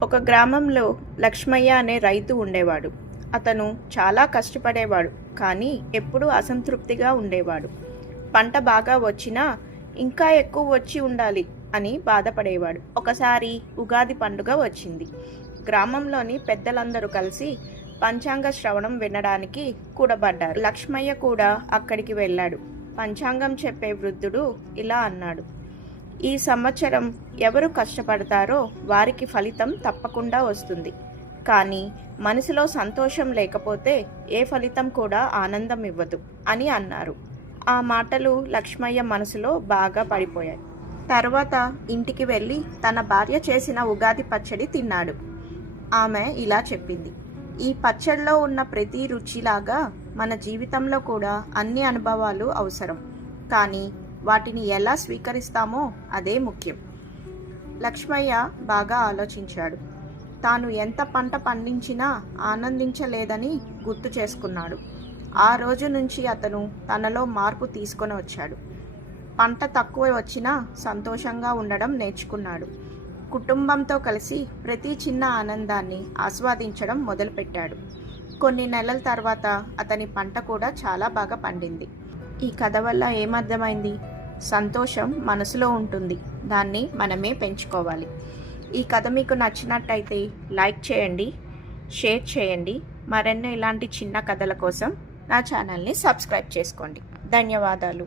ఒక గ్రామంలో లక్ష్మయ్య అనే రైతు ఉండేవాడు. అతను చాలా కష్టపడేవాడు, కానీ ఎప్పుడూ అసంతృప్తిగా ఉండేవాడు. పంట బాగా వచ్చినా ఇంకా ఎక్కువ వచ్చి ఉండాలి అని బాధపడేవాడు. ఒకసారి ఉగాది పండుగ వచ్చింది. గ్రామంలోని పెద్దలందరూ కలిసి పంచాంగ శ్రవణం వినడానికి కూడబడ్డారు. లక్ష్మయ్య కూడా అక్కడికి వెళ్ళాడు. పంచాంగం చెప్పే వృద్ధుడు ఇలా అన్నాడు: ఈ సంవత్సరం ఎవరు కష్టపడతారో వారికి ఫలితం తప్పకుండా వస్తుంది. కానీ మనసులో సంతోషం లేకపోతే ఏ ఫలితం కూడా ఆనందం ఇవ్వదు అని అన్నారు. ఆ మాటలు లక్ష్మయ్య మనసులో బాగా పడిపోయాయి. తర్వాత ఇంటికి వెళ్ళి తన భార్య చేసిన ఉగాది పచ్చడి తిన్నాడు. ఆమె ఇలా చెప్పింది: ఈ పచ్చడిలో ఉన్న ప్రతి రుచిలాగా మన జీవితంలో కూడా అన్ని అనుభవాలు అవసరం, కానీ వాటిని ఎలా స్వీకరిస్తామో అదే ముఖ్యం. లక్ష్మయ్య బాగా ఆలోచించాడు. తాను ఎంత పంట పండించినా ఆనందించలేదని గుర్తు చేసుకున్నాడు. ఆ రోజు నుంచి అతను తనలో మార్పు తీసుకొని వచ్చాడు. పంట తక్కువ వచ్చినా సంతోషంగా ఉండడం నేర్చుకున్నాడు. కుటుంబంతో కలిసి ప్రతి చిన్న ఆనందాన్ని ఆస్వాదించడం మొదలుపెట్టాడు. కొన్ని నెలల తర్వాత అతని పంట కూడా చాలా బాగా పండింది. ఈ కథ వల్ల ఏమర్థమైంది? సంతోషం మనసులో ఉంటుంది, దాన్ని మనమే పెంచుకోవాలి. ఈ కథ మీకు నచ్చినట్టయితే లైక్ చేయండి, షేర్ చేయండి. మరెన్నో ఇలాంటి చిన్న కథల కోసం నా ఛానల్ని సబ్స్క్రైబ్ చేసుకోండి. ధన్యవాదాలు.